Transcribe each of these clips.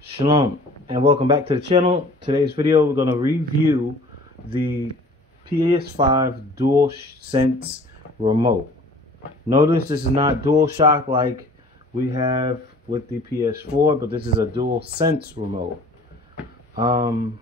Shalom and welcome back to the channel. Today's video we're going to review the PS5 Dual Sense remote. Notice this is not Dual Shock like we have with the PS4, but this is a Dual Sense remote. And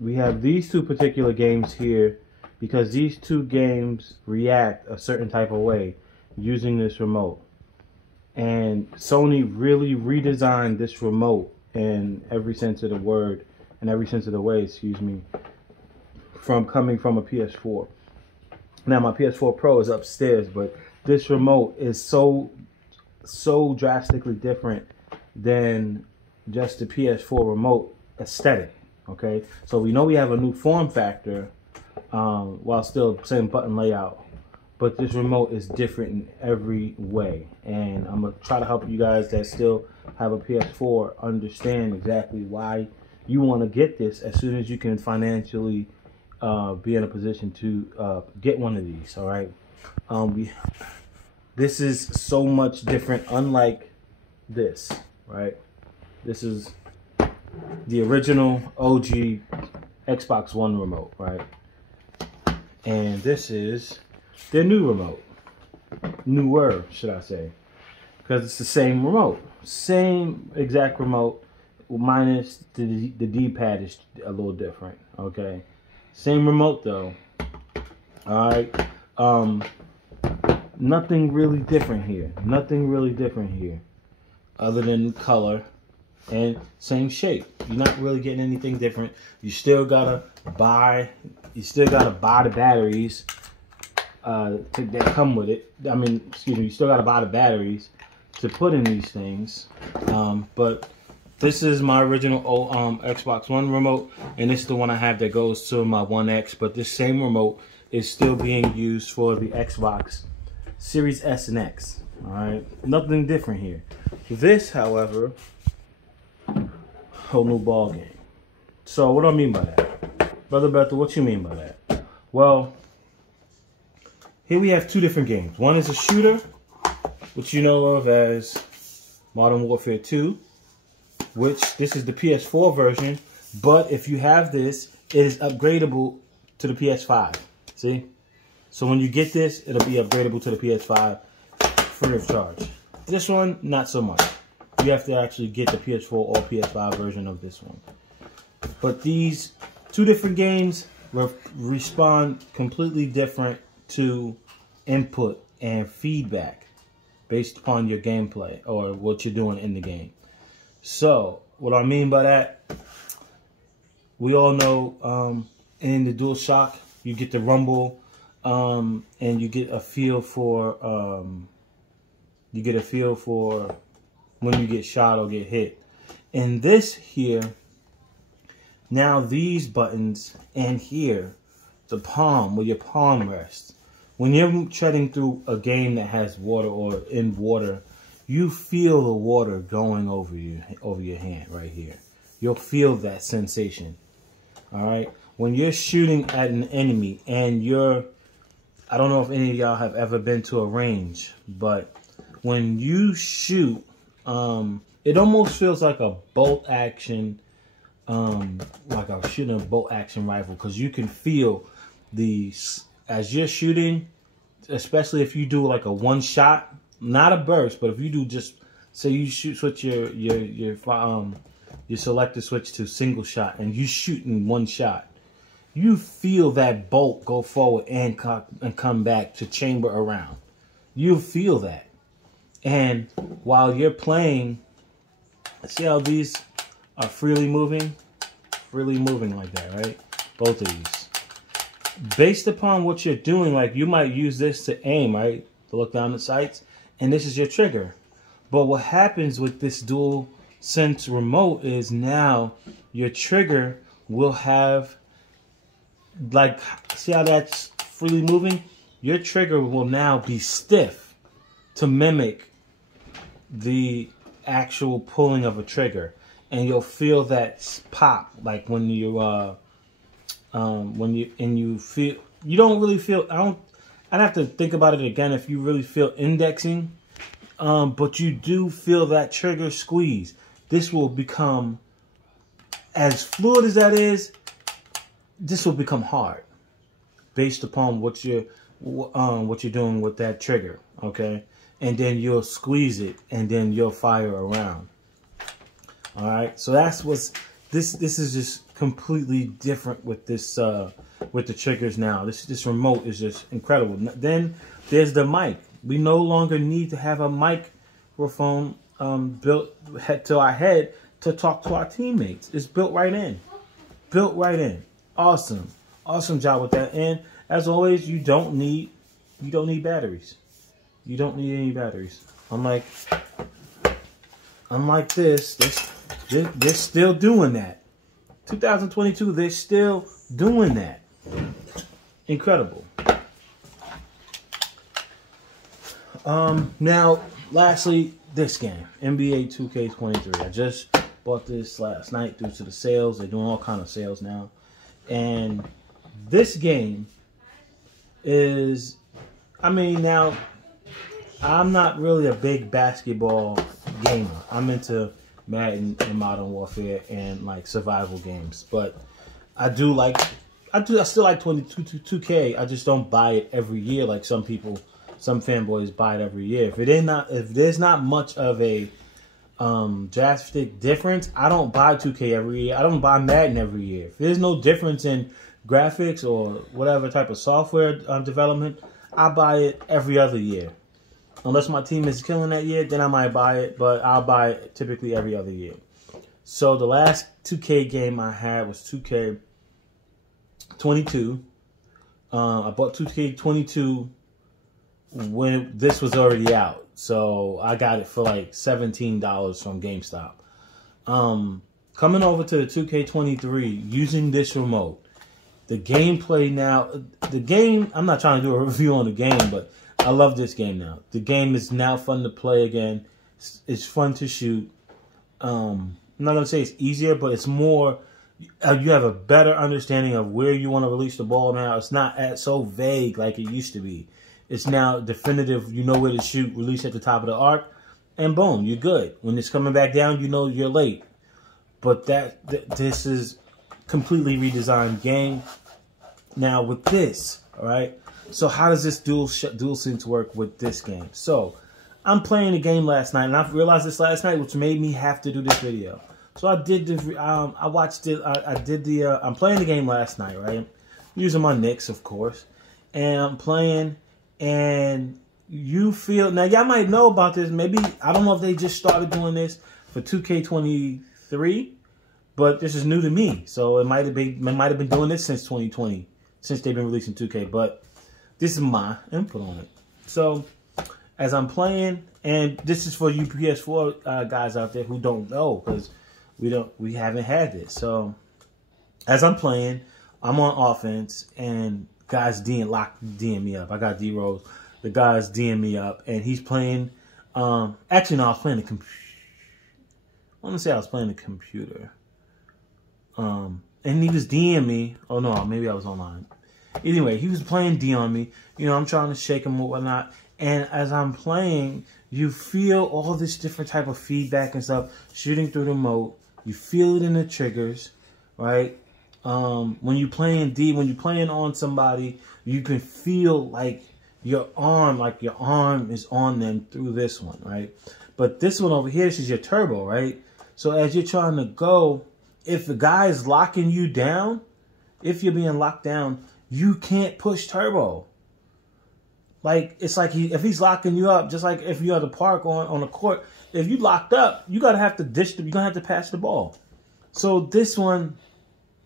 we have these two particular games here because these two games react a certain type of way using this remote. And Sony really redesigned this remote in every sense of the word, in every sense of the way, excuse me, from coming from a PS4. Now my PS4 Pro is upstairs, but this remote is so drastically different than just the PS4 remote aesthetic. Okay, so we know we have a new form factor while still same button layout. But this remote is different in every way, and I'm gonna try to help you guys that still have a PS4 understand exactly why you want to get this as soon as you can financially be in a position to get one of these. All right, this is so much different, unlike this. Right, this is the original OG Xbox One remote, right? And this is their new remote, newer should I say, because it's the same remote, same exact remote, minus the D-pad is a little different. Okay, same remote though. All right, nothing really different here. Nothing really different here, other than color and same shape. You're not really getting anything different. You still gotta buy. You still gotta buy the batteries. That come with it. I mean, excuse me, you still got to buy the batteries to put in these things. But this is my original Xbox One remote, and this is the one I have that goes to my One X. But this same remote is still being used for the Xbox Series S and X. All right, nothing different here. This, however, whole new ball game. So what do I mean by that, Brother Bethel? What you mean by that? Well, here we have two different games. One is a shooter, which you know of as Modern Warfare 2, which this is the PS4 version, but if you have this, it is upgradable to the PS5. See? So when you get this, it'll be upgradable to the PS5 free of charge. This one, not so much. You have to actually get the PS4 or PS5 version of this one. But these two different games respond completely different to input and feedback based upon your gameplay or what you're doing in the game. So what I mean by that, we all know in the DualShock you get the rumble and you get a feel for when you get shot or get hit. In this here, now these buttons and here, the palm, where your palm rests. When you're treading through a game that has water or in water, you feel the water going over your hand right here. You'll feel that sensation. All right. When you're shooting at an enemy and I don't know if any of y'all have ever been to a range, but when you shoot, it almost feels like a bolt action, like I'm shooting a bolt action rifle, because you can feel as you're shooting, especially if you do like a one shot, not a burst, but if you do just say you switch your selector switch to single shot and you shoot in one shot, you feel that bolt go forward and come back to chamber around. You feel that, and while you're playing, see how these are freely moving like that, right? Both of these. Based upon what you're doing, like you might use this to aim, right? To look down the sights, and this is your trigger. But what happens with this Dual Sense remote is now your trigger will have, like, see how that's freely moving? Your trigger will now be stiff to mimic the actual pulling of a trigger. And you'll feel that pop, like when you feel, you don't really feel, I'd have to think about it again if you really feel indexing but you do feel that trigger squeeze. This will become, as fluid as that is, this will become hard based upon what you're doing with that trigger, okay? And then you'll squeeze it, and then you'll fire around. All right, so that's what's this is just completely different with this with the triggers now. This remote is just incredible. Then there's the mic. We no longer need to have a microphone built to our head to talk to our teammates. It's built right in. Built right in. Awesome. Awesome job with that. And as always, you don't need batteries. You don't need any batteries. Unlike this, they're still doing that. 2022, they're still doing that. Incredible. Now, lastly, this game, NBA 2K23. I just bought this last night due to the sales. They're doing all kind of sales now. And this game is, I mean, now, I'm not really a big basketball gamer. I'm into Madden and Modern Warfare and like survival games, but I still like 2K. I just don't buy it every year like some people, some fanboys buy it every year. If there's not much of a drastic difference, I don't buy 2K every year. I don't buy Madden every year. If there's no difference in graphics or whatever type of software development, I buy it every other year. Unless my team is killing that year, then I might buy it, but I'll buy it typically every other year. So the last 2K game I had was 2K22. I bought 2K22 when this was already out. So I got it for like $17 from GameStop. Coming over to the 2K23 using this remote. The gameplay now, I'm not trying to do a review on the game, but I love this game now. The game is now fun to play again. It's fun to shoot. I'm not going to say it's easier, but it's more, you have a better understanding of where you want to release the ball now. It's not so vague like it used to be. It's now definitive. You know where to shoot, release at the top of the arc, and boom, you're good. When it's coming back down, you know you're late. But this is completely redesigned game now with this, all right? So how does this dual sense work with this game? So I'm playing the game last night, and I realized this last night, which made me have to do this video. So I did the, I watched it. I'm playing the game last night, right? Using my Knicks, of course, and I'm playing, and you feel now. Y'all might know about this. Maybe I don't know if they just started doing this for 2K23, but this is new to me. So it might have been doing this since 2020, since they've been releasing 2K, but this is my input on it. So as I'm playing, and this is for you PS4 guys out there who don't know, because we haven't had this. So as I'm playing, I'm on offense, and guys DM me up. I got D-Rose. The guy's DM me up, and he's playing. Actually, no, I was playing the computer. I want to say I was playing the computer. And he was DMing me. Oh no, maybe I was online. Anyway, he was playing D on me. You know, I'm trying to shake him or whatnot. And as I'm playing, you feel all this different type of feedback and stuff shooting through the remote. You feel it in the triggers, right? When you're playing D, when you're playing on somebody, you can feel like your arm is on them through this one, right? But this one over here, this is your turbo, right? So as you're trying to go, if the guy is locking you down, if you're being locked down, you can't push turbo. Like, it's like if he's locking you up, just like if you're at the park on the court, if you locked up, you're going to have to pass the ball. So this one,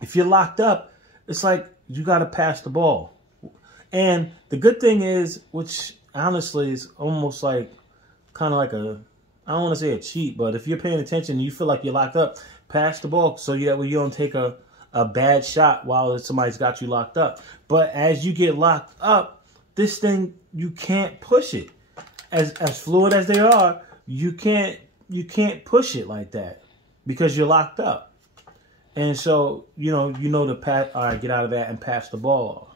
if you're locked up, it's like you got to pass the ball. And the good thing is, which honestly is almost like kind of like a, I don't want to say a cheat, but if you're paying attention and you feel like you're locked up, pass the ball so that way you don't take a bad shot while somebody's got you locked up. But as you get locked up, this thing, you can't push it. As fluid as they are, you can't push it like that because you're locked up. And so, you know to pass, all right, get out of that and pass the ball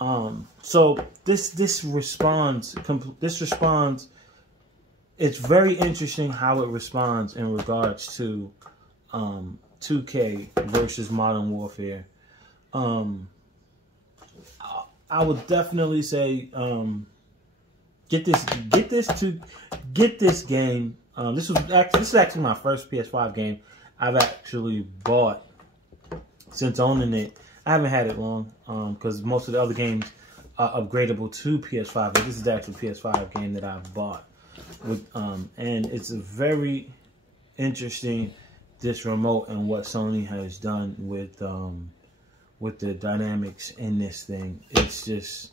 off. So this responds it's very interesting how it responds in regards to 2K versus Modern Warfare. I would definitely say get this game. This is actually my first PS5 game I've actually bought since owning it. I haven't had it long because most of the other games are upgradable to PS5, but this is actually a PS5 game that I've bought. And it's a very interesting, this remote and what Sony has done with the dynamics in this thing. It's just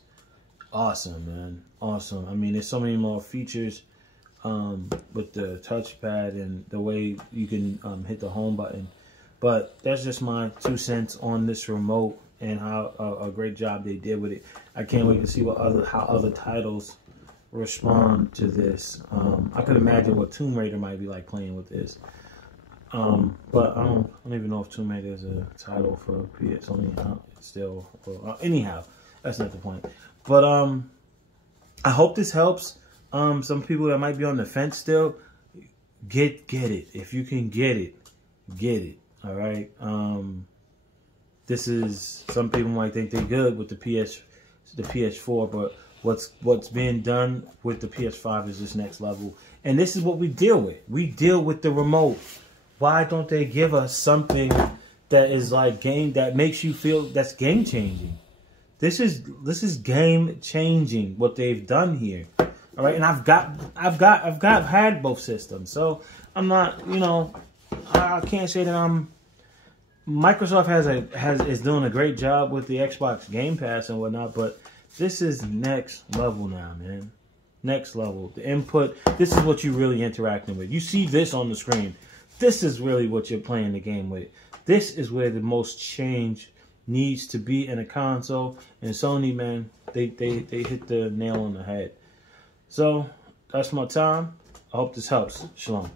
awesome, man. Awesome. I mean, there's so many more features with the touchpad and the way you can hit the home button. But that's just my 2 cents on this remote and how a great job they did with it. I can't wait to see how other titles respond to this. I could imagine what Tomb Raider might be like playing with this. But I don't even know if Tomb Raider is a title for PS Sony still. Anyhow, that's not the point. But I hope this helps. Some people that might be on the fence still, get it. If you can get it. All right. This is, some people might think they're good with the PS4, but what's being done with the PS5 is just next level. And this is what we deal with. We deal with the remote. Why don't they give us something that is like that makes you feel that's game changing? This is game changing what they've done here. All right, and I've had both systems, so I'm not, I can't say that Microsoft is doing a great job with the Xbox Game Pass and whatnot, but this is next level now, man. Next level. The input, this is what you're really interacting with. You see this on the screen. This is really what you're playing the game with. This is where the most change needs to be in a console. And Sony, man, they hit the nail on the head. So, that's my time. I hope this helps. Shalom.